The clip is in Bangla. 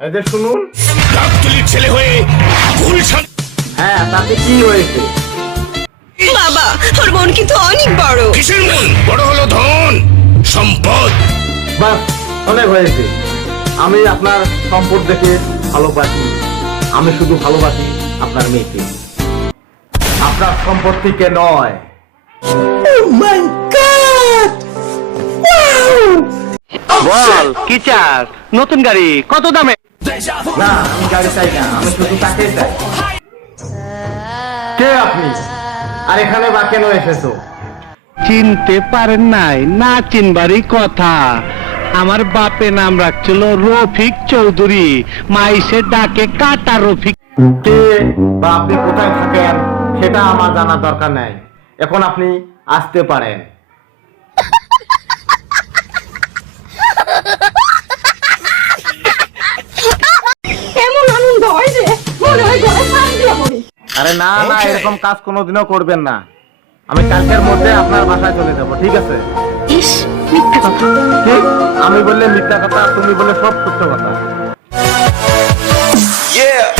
এই যে শুনুন, গাবতলির ছেলে হয়ে গুলশান। হ্যাঁ তাতে কি হয়েছে? বাবা, ওর মন কিন্তু অনেক বড়। কিসের মন বড় হলো? ধন সম্পদ। বাস, অনেক হয়েছে। আমি আপনার সম্পদ দেখে ভালোবাসি, আমি শুধু ভালোবাসি আপনার মেয়েকে, আপনার সম্পত্তিকে নয়। বল কি চাস? নতুন গাড়ি কত দামে? না, আমি গাড়ি চাই না, আমি শুধু তাকে চাই। কে আপনি, আর এখানে বা কেন এসেছো? চিনতে পারেন নাই? না চিনবারই কথা। আমার বাপে নাম রাখছিল রফিক চৌধুরী, মাইসে ডাকে কাটা রফিক। কে বা আপনি কোথায় থাকেন সেটা আমার জানার দরকার নাই, এখন আপনি আসতে পারেন। এমন আনন্দ হয় যে মনে হয় গলায় ফাঁস দিয়ে পড়ি। আরে না না, Okay. এরকম কাজ কোনোদিনও করবেন না। আমি কালকের মধ্যে আপনার বাসায় চলে যাব, ঠিক আছে? ইস, মিথ্যা কথা। ঠিক, আমি বললে মিথ্যা কথা, তুমি বললে সব সত্য কথা। Yeah.